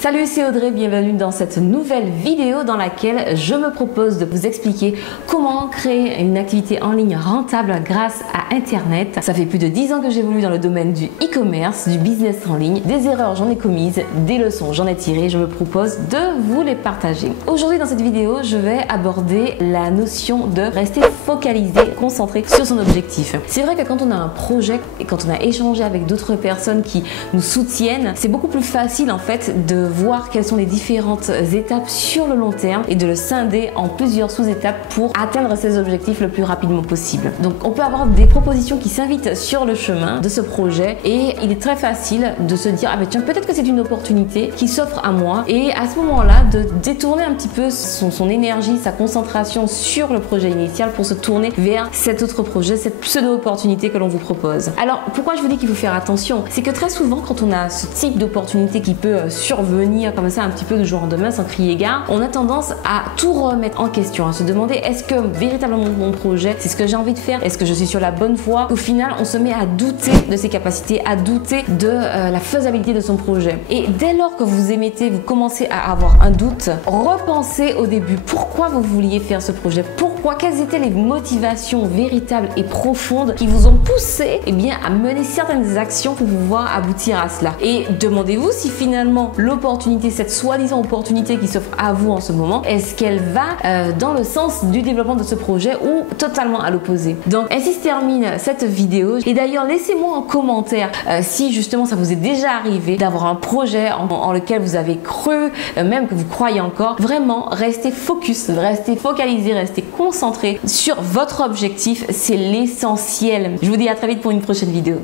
Salut, c'est Audrey, bienvenue dans cette nouvelle vidéo dans laquelle je me propose de vous expliquer comment créer une activité en ligne rentable grâce à Internet. Ça fait plus de 10 ans que j'évolue dans le domaine du e-commerce, du business en ligne. Des erreurs, j'en ai commises, des leçons, j'en ai tiré. Je me propose de vous les partager. Aujourd'hui, dans cette vidéo, je vais aborder la notion de rester focalisé, concentré sur son objectif. C'est vrai que quand on a un projet et quand on a échangé avec d'autres personnes qui nous soutiennent, c'est beaucoup plus facile en fait de voir quelles sont les différentes étapes sur le long terme et de le scinder en plusieurs sous-étapes pour atteindre ses objectifs le plus rapidement possible. Donc on peut avoir des propositions qui s'invitent sur le chemin de ce projet et il est très facile de se dire ah ben tiens, peut-être que c'est une opportunité qui s'offre à moi, et à ce moment-là de détourner un petit peu son énergie, sa concentration sur le projet initial pour se tourner vers cet autre projet, cette pseudo-opportunité que l'on vous propose. Alors pourquoi je vous dis qu'il faut faire attention? C'est que très souvent quand on a ce type d'opportunité qui peut survenir comme ça un petit peu de jour au lendemain sans crier gare, on a tendance à tout remettre en question, à se demander est-ce que véritablement mon projet c'est ce que j'ai envie de faire, est-ce que je suis sur la bonne voie. Au final on se met à douter de ses capacités, à douter de la faisabilité de son projet, et dès lors que vous émettez, vous commencez à avoir un doute, repensez au début pourquoi vous vouliez faire ce projet, pourquoi, quelles étaient les motivations véritables et profondes qui vous ont poussé à mener certaines actions pour pouvoir aboutir à cela, et demandez-vous si finalement l'opportunité, cette soi-disant opportunité qui s'offre à vous en ce moment, est-ce qu'elle va dans le sens du développement de ce projet ou totalement à l'opposé. Donc ainsi se termine cette vidéo, et d'ailleurs laissez-moi en commentaire si justement ça vous est déjà arrivé d'avoir un projet en lequel vous avez cru, même que vous croyez encore. Vraiment restez focus, restez focalisé, restez concentré sur votre objectif, c'est l'essentiel. Je vous dis à très vite pour une prochaine vidéo.